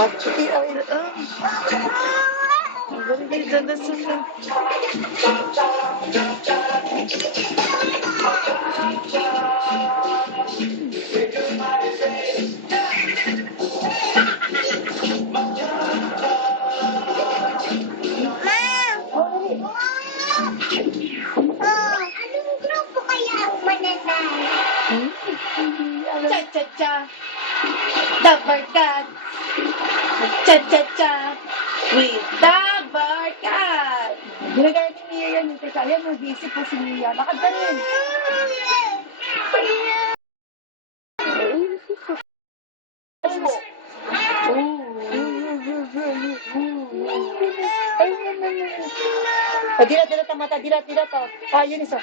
Actually, ang ganda na sila. Anong grupo kaya ang mananalo? Cha-cha-cha. The Barkat. Cha-cha-cha. With the Barkat. Ginagaya ni Mia yan. Teka, yan, mag-iisip po si Mia. Nakanta rin. Dila, dila, tamata, dila, dila, to. Yun isa.